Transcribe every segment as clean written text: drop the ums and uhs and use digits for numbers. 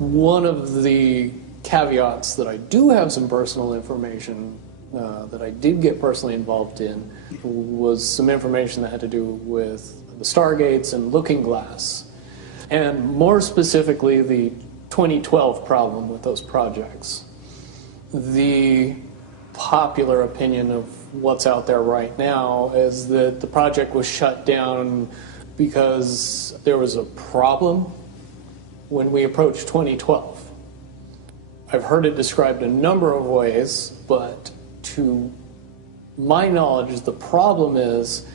One of the caveats that I do have some personal information that I did get personally involved in was some information that had to do with the Stargates and Looking Glass, and more specifically the 2012 problem with those projects. The popular opinion of what's out there right now is that the project was shut down because there was a problem when we approached 2012. I've heard it described a number of ways, but to my knowledge, the problem is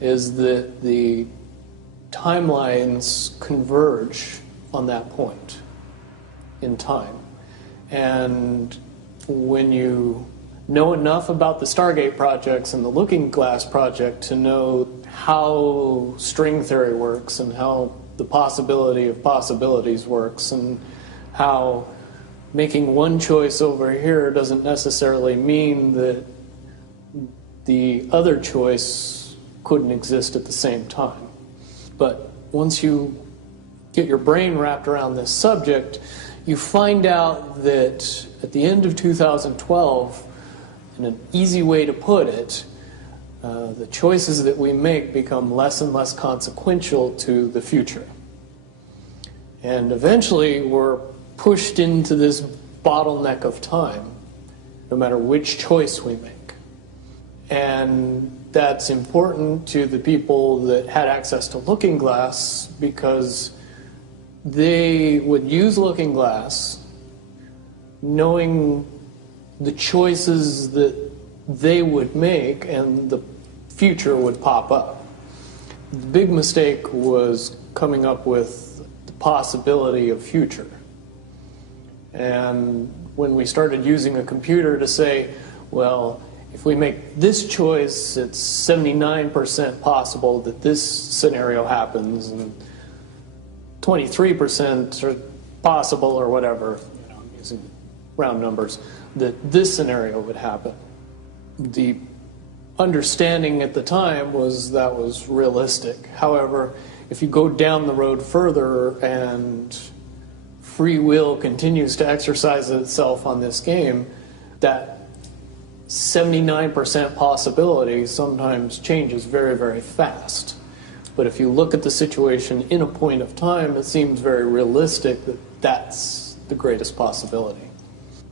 that the timelines converge on that point in time. And when you know enough about the Stargate projects and the Looking Glass project to know how string theory works and how the possibility of possibilities works and how making one choice over here doesn't necessarily mean that the other choice couldn't exist at the same time. But once you get your brain wrapped around this subject, you find out that at the end of 2012, in an easy way to put it, the choices that we make become less and less consequential to the future. And eventually we're pushed into this bottleneck of time, no matter which choice we make. And that's important to the people that had access to Looking Glass because they would use Looking Glass knowing the choices that they would make and the future would pop up. The big mistake was coming up with the possibility of future. And when we started using a computer to say, well, if we make this choice, it's 79% possible that this scenario happens, and 23% are possible, or whatever, I'm using round numbers, that this scenario would happen. The understanding at the time was that was realistic. However, if you go down the road further and free will continues to exercise itself on this game, that 79% possibility sometimes changes very, very fast. But if you look at the situation in a point of time, it seems very realistic that that's the greatest possibility.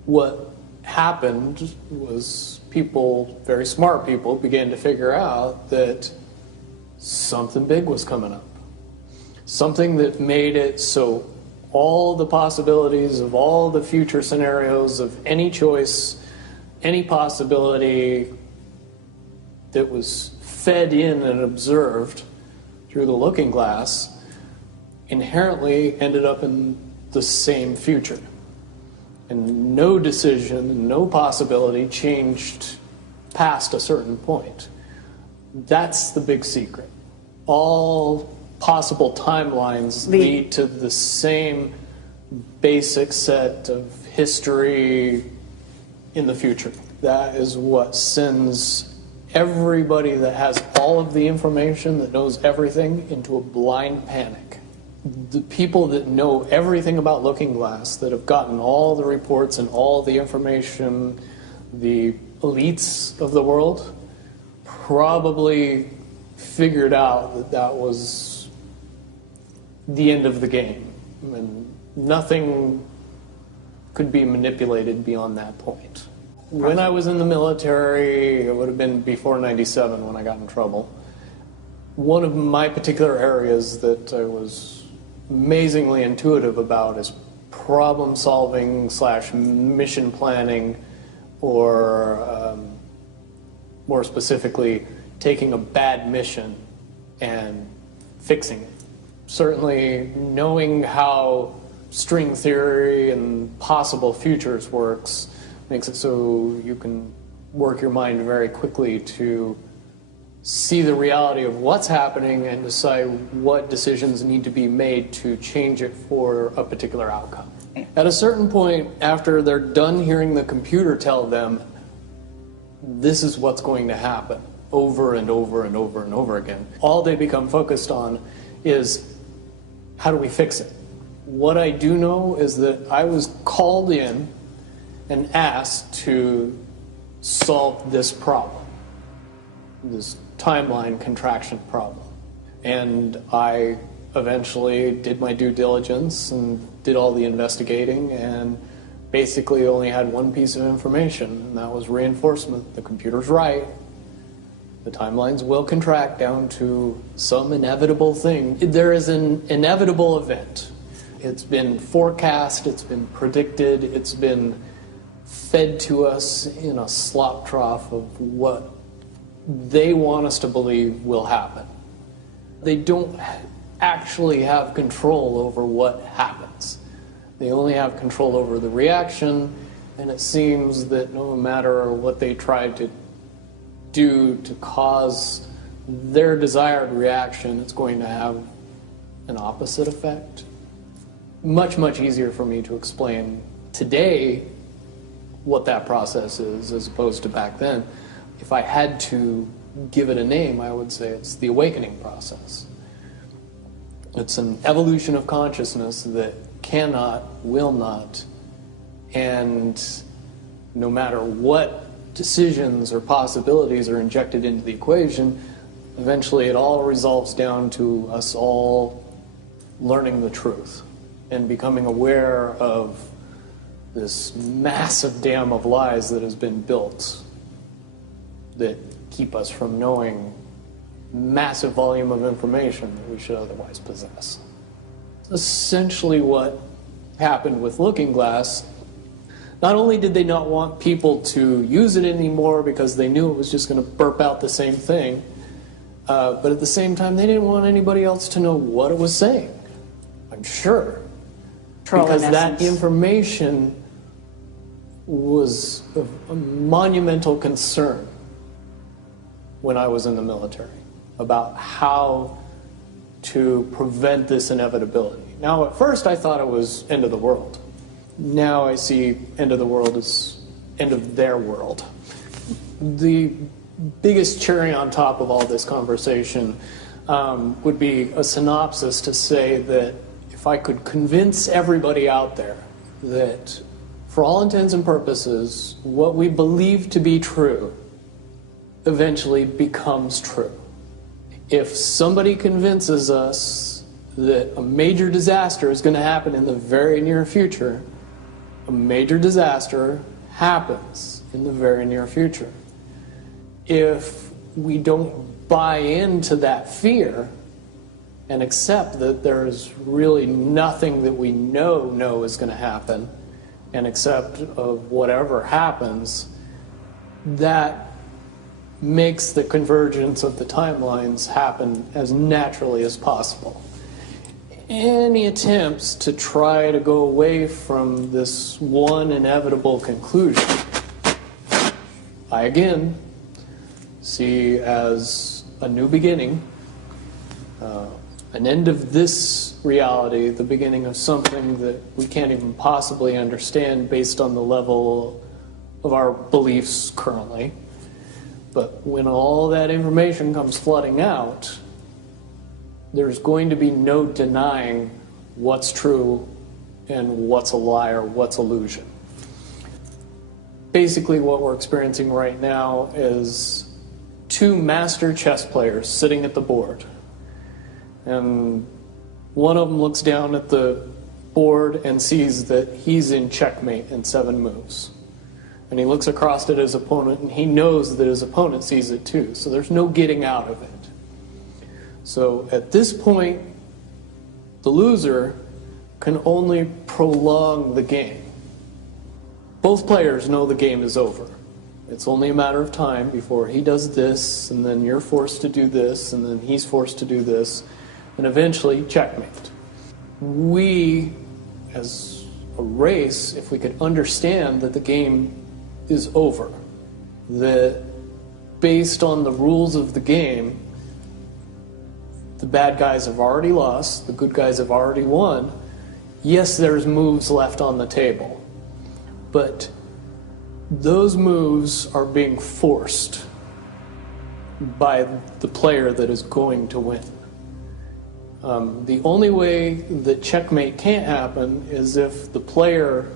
What happened was people, very smart people, began to figure out that something big was coming up. Something that made it so all the possibilities of all the future scenarios of any choice, any possibility that was fed in and observed through the Looking Glass inherently ended up in the same future. And no decision, no possibility changed past a certain point. That's the big secret. All possible timelines lead to the same basic set of history in the future. That is what sends everybody that has all of the information, that knows everything, into a blind panic. The people that know everything about Looking Glass, that have gotten all the reports and all the information, the elites of the world, probably figured out that that was the end of the game, and nothing could be manipulated beyond that point. When I was in the military, it would have been before '97 when I got in trouble. One of my particular areas that I was amazingly intuitive about is problem solving / mission planning, or more specifically, taking a bad mission and fixing it. Certainly knowing how string theory and possible futures works makes it so you can work your mind very quickly to see the reality of what's happening and decide what decisions need to be made to change it for a particular outcome. At a certain point, after they're done hearing the computer tell them this is what's going to happen over and over and over and over again, all they become focused on is how do we fix it? What I do know is that I was called in and asked to solve this problem, this timeline contraction problem. And I eventually did my due diligence and did all the investigating and basically only had one piece of information, and that was reinforcement. The computer's right. The timelines will contract down to some inevitable thing. There is an inevitable event. It's been forecast, it's been predicted, it's been fed to us in a slop trough of what they want us to believe will happen. They don't actually have control over what happens. They only have control over the reaction, and it seems that no matter what they try to do to cause their desired reaction, it's going to have an opposite effect. Much, much easier for me to explain today what that process is as opposed to back then. If I had to give it a name, I would say it's the awakening process. It's an evolution of consciousness that cannot, will not, and no matter what decisions or possibilities are injected into the equation, eventually it all resolves down to us all learning the truth and becoming aware of this massive dam of lies that has been built that keep us from knowing massive volume of information that we should otherwise possess. Essentially what happened with Looking Glass, not only did they not want people to use it anymore because they knew it was just going to burp out the same thing, but at the same time they didn't want anybody else to know what it was saying, I'm sure. Because that information was of a monumental concern when I was in the military about how to prevent this inevitability. Now, at first I thought it was end of the world. Now I see end of the world as end of their world. The biggest cherry on top of all this conversation would be a synopsis to say that if I could convince everybody out there that for all intents and purposes, what we believe to be true eventually becomes true. If somebody convinces us that a major disaster is going to happen in the very near future, a major disaster happens in the very near future. If we don't buy into that fear and accept that there's really nothing that we know is going to happen, and accept of whatever happens, that makes the convergence of the timelines happen as naturally as possible. Any attempts to try to go away from this one inevitable conclusion, I again see as a new beginning, an end of this reality, the beginning of something that we can't even possibly understand based on the level of our beliefs currently. But when all that information comes flooding out, there's going to be no denying what's true and what's a lie or what's illusion. Basically what we're experiencing right now is two master chess players sitting at the board. And one of them looks down at the board and sees that he's in checkmate in 7 moves. And he looks across at his opponent and he knows that his opponent sees it too. So there's no getting out of it. So at this point, the loser can only prolong the game. Both players know the game is over. It's only a matter of time before he does this, and then you're forced to do this, and then he's forced to do this, and eventually checkmate. We, as a race, if we could understand that the game is over, that based on the rules of the game, the bad guys have already lost, the good guys have already won. Yes, there's moves left on the table, but those moves are being forced by the player that is going to win. The only way that checkmate can't happen is if the player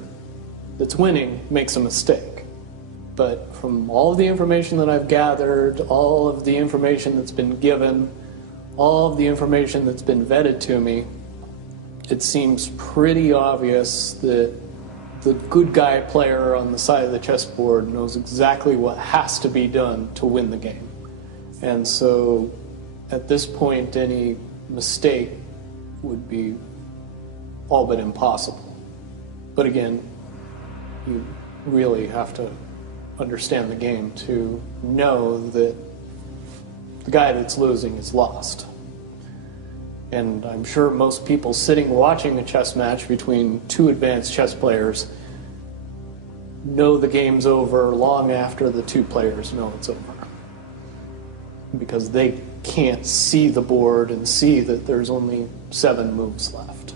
that's winning makes a mistake. But from all of the information that I've gathered, all of the information that's been given, all of the information that's been vetted to me, it seems pretty obvious that the good guy player on the side of the chessboard knows exactly what has to be done to win the game. And so at this point, any mistake would be all but impossible. But again, you really have to understand the game to know that the guy that's losing is lost. And I'm sure most people sitting watching a chess match between two advanced chess players know the game's over long after the two players know it's over, because they can't see the board and see that there's only 7 moves left.